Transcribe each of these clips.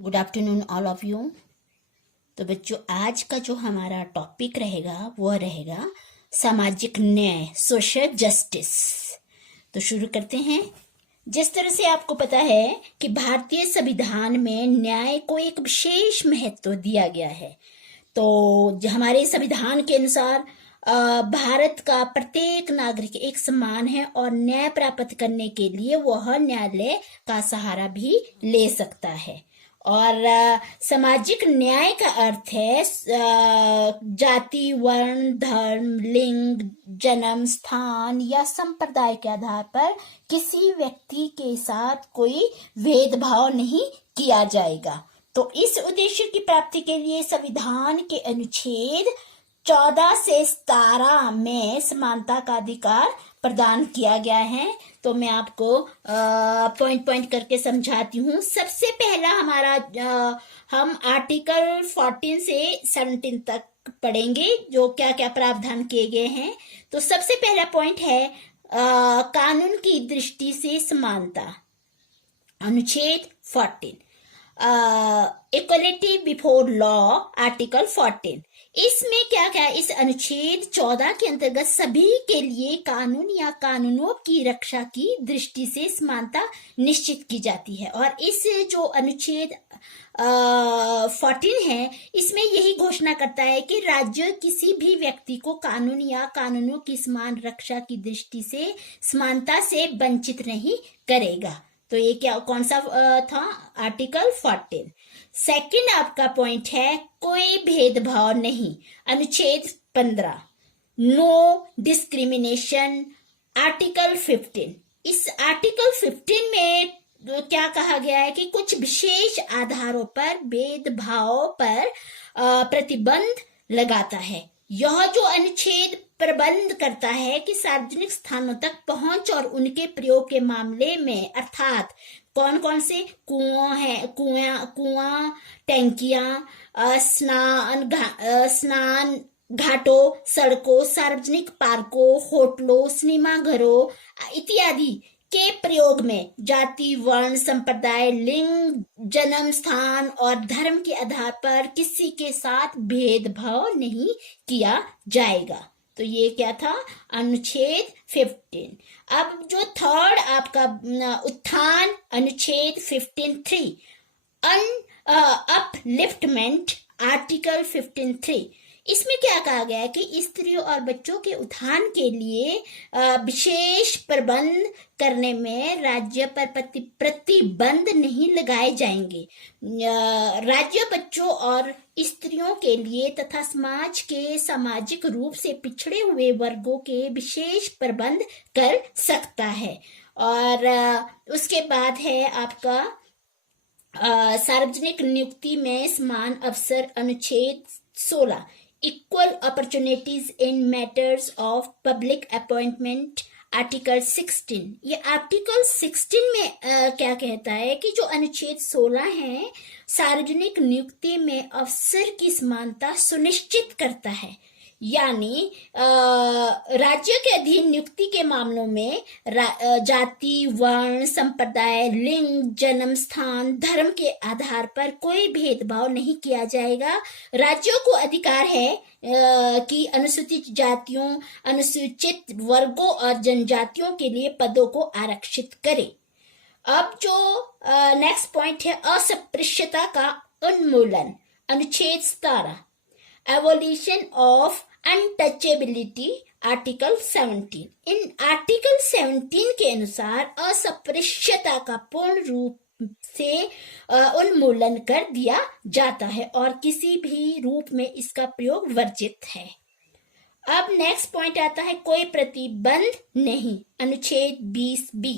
Good afternoon all of you. तो बच्चों, आज का जो हमारा टॉपिक रहेगा वो रहेगा सामाजिक न्याय, सोशल जस्टिस। तो शुरू करते हैं। जिस तरह से आपको पता है कि भारतीय संविधान में न्याय को एक विशेष महत्व दिया गया है। तो हमारे संविधान के अनुसार भारत का प्रत्येक नागरिक एक समान है और न्याय प्राप्त करने के लिए वह न्यायालय का सहारा भी ले सकता है। और सामाजिक न्याय का अर्थ है जाति, वर्ण, धर्म, लिंग, जन्म स्थान या संप्रदाय के आधार पर किसी व्यक्ति के साथ कोई भेदभाव नहीं किया जाएगा। तो इस उद्देश्य की प्राप्ति के लिए संविधान के अनुच्छेद 14 से 17 में समानता का अधिकार प्रदान किया गया है। तो मैं आपको पॉइंट पॉइंट करके समझाती हूँ। सबसे पहला हमारा हम आर्टिकल 14 से 17 तक पढ़ेंगे, जो क्या क्या प्रावधान किए गए हैं। तो सबसे पहला पॉइंट है कानून की दृष्टि से समानता, अनुच्छेद 14। Equality before law, article 14। इसमें क्या क्या, इस अनुच्छेद 14 के अंतर्गत सभी के लिए कानून या कानूनों की रक्षा की दृष्टि से समानता निश्चित की जाती है। और इस जो अनुच्छेद 14 है, इसमें यही घोषणा करता है कि राज्य किसी भी व्यक्ति को कानून या कानूनों की समान रक्षा की दृष्टि से समानता से वंचित नहीं करेगा। तो ये क्या, कौन सा था? आर्टिकल 14। सेकंड आपका पॉइंट है कोई भेदभाव नहीं, अनुच्छेद 15। No discrimination, article 15। इस आर्टिकल 15 में क्या कहा गया है कि कुछ विशेष आधारों पर भेदभाव पर प्रतिबंध लगाता है। यह जो अनुच्छेद प्रबंध करता है कि सार्वजनिक स्थानों तक पहुंच और उनके प्रयोग के मामले में, अर्थात कौन कौन से कुआं, टैंकियां, स्नान घाटों, सड़कों, सार्वजनिक पार्कों, होटलों, सिनेमा घरों इत्यादि के प्रयोग में जाति, वर्ण, संप्रदाय, लिंग, जन्म स्थान और धर्म के आधार पर किसी के साथ भेदभाव नहीं किया जाएगा। तो ये क्या था? अनुच्छेद 15। अब जो थर्ड आपका उत्थान, अनुच्छेद 15(3), अपलिफ्टमेंट, आर्टिकल 15(3). इसमें क्या कहा गया है कि स्त्रियों और बच्चों के उत्थान के लिए विशेष प्रबंध करने में राज्य पर प्रतिबंध नहीं लगाए जाएंगे। राज्य बच्चों और स्त्रियों के लिए तथा समाज के सामाजिक रूप से पिछड़े हुए वर्गों के विशेष प्रबंध कर सकता है। और उसके बाद है आपका सार्वजनिक नियुक्ति में समान अवसर, अनुच्छेद 16। Equal opportunities in matters of public appointment, article 16। ये आर्टिकल 16 में क्या कहता है कि जो अनुच्छेद 16 है, सार्वजनिक नियुक्ति में अवसर की समानता सुनिश्चित करता है। यानी राज्य के अधीन नियुक्ति के मामलों में जाति, वर्ण, संप्रदाय, लिंग, जन्म स्थान, धर्म के आधार पर कोई भेदभाव नहीं किया जाएगा। राज्यों को अधिकार है कि अनुसूचित जातियों, अनुसूचित वर्गों और जनजातियों के लिए पदों को आरक्षित करे। अब जो नेक्स्ट पॉइंट है अस्पृश्यता का उन्मूलन, अनुच्छेद 17। Evolution of untouchability, article 17। In article 17 के अनुसार अस्पृश्यता का पूर्ण रूप से उन्मूलन कर दिया जाता है और किसी भी रूप में इसका प्रयोग वर्जित है। अब नेक्स्ट पॉइंट आता है कोई प्रतिबंध नहीं, अनुच्छेद 20(b).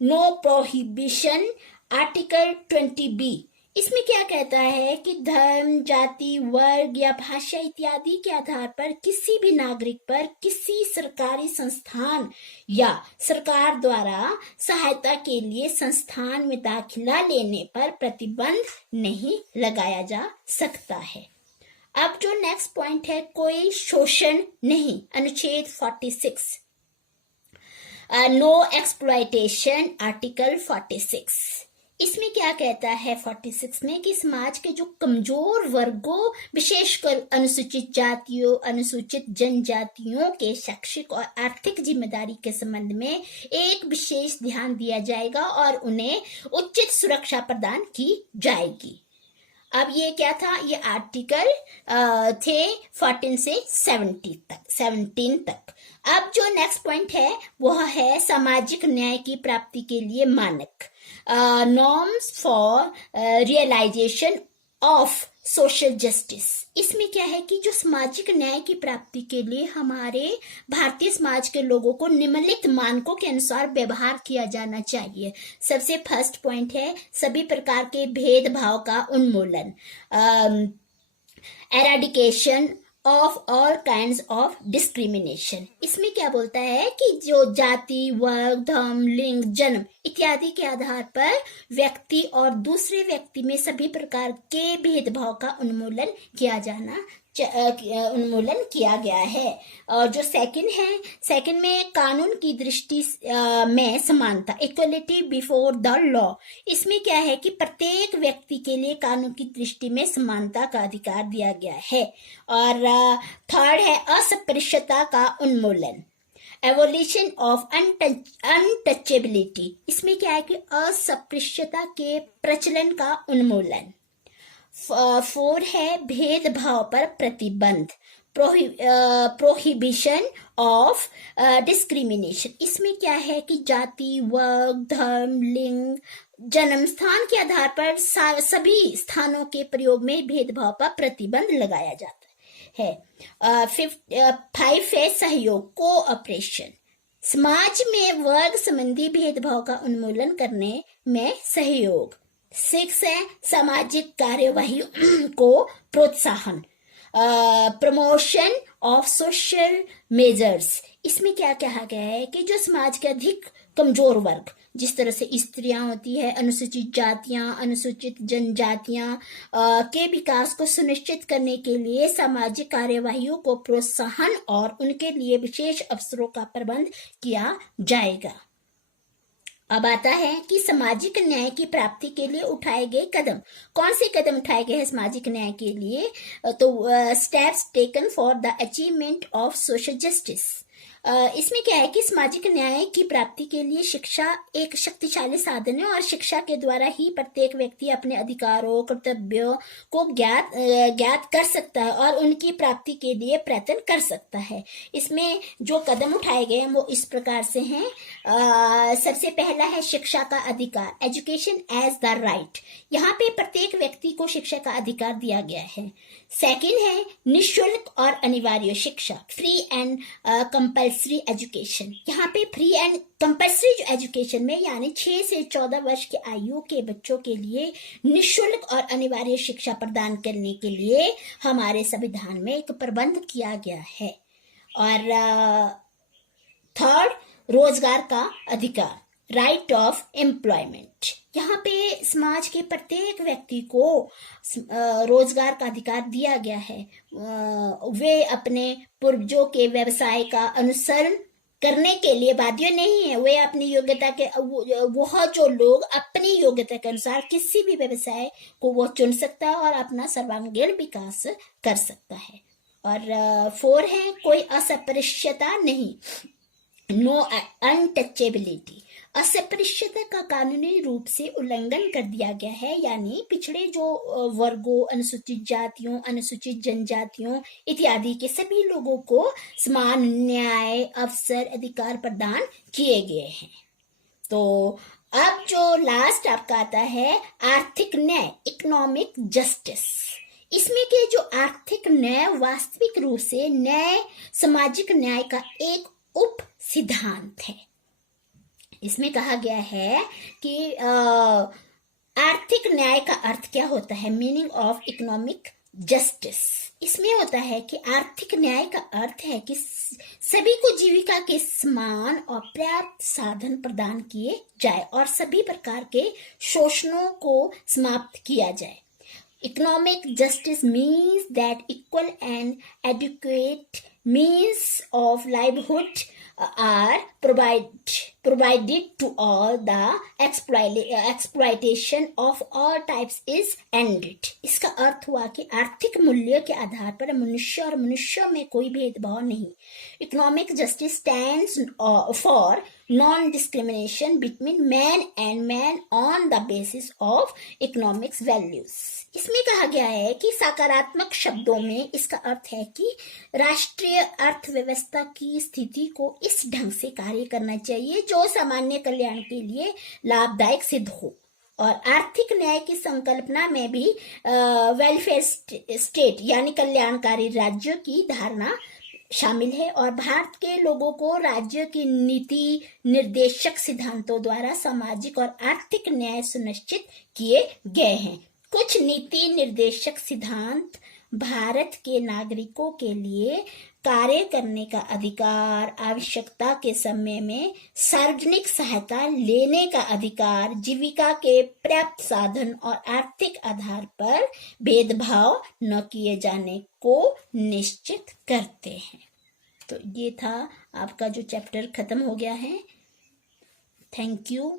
No prohibition, article 20(b). इसमें क्या कहता है कि धर्म, जाति, वर्ग या भाषा इत्यादि के आधार पर किसी भी नागरिक पर किसी सरकारी संस्थान या सरकार द्वारा सहायता के लिए संस्थान में दाखिला लेने पर प्रतिबंध नहीं लगाया जा सकता है। अब जो नेक्स्ट पॉइंट है कोई शोषण नहीं, अनुच्छेद 46। No exploitation, article 46। इसमें क्या कहता है 46 में कि समाज के जो कमजोर वर्गों, विशेषकर अनुसूचित जातियों, अनुसूचित जनजातियों के शैक्षिक और आर्थिक जिम्मेदारी के संबंध में एक विशेष ध्यान दिया जाएगा और उन्हें उचित सुरक्षा प्रदान की जाएगी। अब ये क्या था, ये आर्टिकल थे 14 से 17 तक। अब जो नेक्स्ट पॉइंट है वह है सामाजिक न्याय की प्राप्ति के लिए मानक, norms for realisation of social justice. इसमें क्या है कि जो सामाजिक न्याय की प्राप्ति के लिए हमारे भारतीय समाज के लोगों को निम्नलिखित मानकों के अनुसार व्यवहार किया जाना चाहिए। सबसे फर्स्ट पॉइंट है सभी प्रकार के भेदभाव का उन्मूलन, eradication of all kinds of discrimination. इसमें क्या बोलता है कि जो जाति, वर्ग, धर्म, लिंग, जन्म इत्यादि के आधार पर व्यक्ति और दूसरे व्यक्ति में सभी प्रकार के भेदभाव का उन्मूलन किया गया है। और जो सेकंड में कानून की दृष्टि में समानता, इक्वलिटी बिफोर द लॉ। इसमें क्या है कि प्रत्येक व्यक्ति के लिए कानून की दृष्टि में समानता का अधिकार दिया गया है। और थर्ड है अस्पृश्यता का उन्मूलन, एवोल्यूशन ऑफ अनटचेबिलिटी। इसमें क्या है कि अस्पृश्यता के प्रचलन का उन्मूलन। 4 है भेदभाव पर प्रतिबंध, प्रोहिबिशन ऑफ डिस्क्रिमिनेशन। इसमें क्या है कि जाति, वर्ग, धर्म, लिंग, जन्म स्थान के आधार पर सभी स्थानों के प्रयोग में भेदभाव पर प्रतिबंध लगाया जाता है। 5 है सहयोग, कोऑपरेशन, समाज में वर्ग संबंधी भेदभाव का उन्मूलन करने में सहयोग। 6 है सामाजिक कार्यवाही को प्रोत्साहन, प्रमोशन ऑफ सोशल मेजर्स। इसमें क्या कहा गया है कि जो समाज के अधिक कमजोर वर्ग, जिस तरह से स्त्रियां होती है, अनुसूचित जातियां, अनुसूचित जनजातियां के विकास को सुनिश्चित करने के लिए सामाजिक कार्यवाहियों को प्रोत्साहन और उनके लिए विशेष अवसरों का प्रबंध किया जाएगा। अब आता है कि सामाजिक न्याय की प्राप्ति के लिए उठाए गए कदम। कौन से कदम उठाए गए हैं सामाजिक न्याय के लिए? तो steps taken for the achievement of social justice. इसमें क्या है कि सामाजिक न्याय की प्राप्ति के लिए शिक्षा एक शक्तिशाली साधन है और शिक्षा के द्वारा ही प्रत्येक व्यक्ति अपने अधिकारों, कर्तव्यों को ज्ञात कर सकता है और उनकी प्राप्ति के लिए प्रयत्न कर सकता है। इसमें जो कदम उठाए गए हैं वो इस प्रकार से हैं। सबसे पहला है शिक्षा का अधिकार, एजुकेशन एज द राइट। यहाँ पे प्रत्येक व्यक्ति को शिक्षा का अधिकार दिया गया है। सेकंड है निःशुल्क और अनिवार्य शिक्षा, फ्री एंड कंपल्सरी एजुकेशन। यहाँ पे फ्री एंड कंपल्सरी एजुकेशन में यानी 6 से 14 वर्ष की आयु के बच्चों के लिए निःशुल्क और अनिवार्य शिक्षा प्रदान करने के लिए हमारे संविधान में एक प्रबंध किया गया है। और थर्ड रोजगार का अधिकार, राइट ऑफ एम्प्लॉयमेंट। यहाँ पे समाज के प्रत्येक व्यक्ति को रोजगार का अधिकार दिया गया है। वे अपने पूर्वजों के व्यवसाय का अनुसरण करने के लिए बाध्य नहीं है। वे अपनी योग्यता के वह जो लोग अपनी योग्यता के अनुसार किसी भी व्यवसाय को वो चुन सकता है और अपना सर्वांगीण विकास कर सकता है। और 4 है कोई अस्पृश्यता नहीं, नो अनटचेबिलिटी। अस्पृश्यता का कानूनी रूप से उल्लंघन कर दिया गया है, यानी पिछड़े जो वर्गों, अनुसूचित जातियों, अनुसूचित जनजातियों इत्यादि के सभी लोगों को समान न्याय, अवसर, अधिकार प्रदान किए गए हैं। तो अब जो लास्ट आपका आता है आर्थिक न्याय, इकोनॉमिक जस्टिस। इसमें के जो आर्थिक न्याय वास्तविक रूप से न्याय, सामाजिक न्याय का एक उप सिद्धांत है। इसमें कहा गया है कि आर्थिक न्याय का अर्थ क्या होता है, मीनिंग ऑफ इकोनॉमिक जस्टिस। इसमें होता है कि आर्थिक न्याय का अर्थ है कि सभी को जीविका के समान और पर्याप्त साधन प्रदान किए जाए और सभी प्रकार के शोषणों को समाप्त किया जाए। Economic justice means that equal and adequate means of livelihood are provided to all, the exploitation of all types is ended. इसका अर्थ हुआ कि आर्थिक मूल्य के आधार पर मनुष्य और मनुष्य में कोई भेदभाव नहीं. Economic justice stands for non-discrimination between man and man on the basis of economics values. इसमें कहा गया है कि सकारात्मक शब्दों में इसका अर्थ है कि राष्ट्रीय अर्थव्यवस्था की स्थिति को इस ढंग से कार्य करना चाहिए जो सामान्य कल्याण के लिए लाभदायक सिद्ध हो. और आर्थिक न्याय की संकल्पना में भी वेलफेयर स्टेट यानी कल्याणकारी राज्यों की धारणा शामिल है. और भारत के लोगों को राज्य की नीति निर्देशक सिद्धांतों द्वारा सामाजिक और आर्थिक न्याय सुनिश्चित किए गए हैं. कुछ नीति निर्देशक सिद्धांत भारत के नागरिकों के लिए कार्य करने का अधिकार, आवश्यकता के समय में सार्वजनिक सहायता लेने का अधिकार, जीविका के पर्याप्त साधन और आर्थिक आधार पर भेदभाव न किए जाने को निश्चित करते हैं. तो ये था आपका जो चैप्टर खत्म हो गया है. Thank you.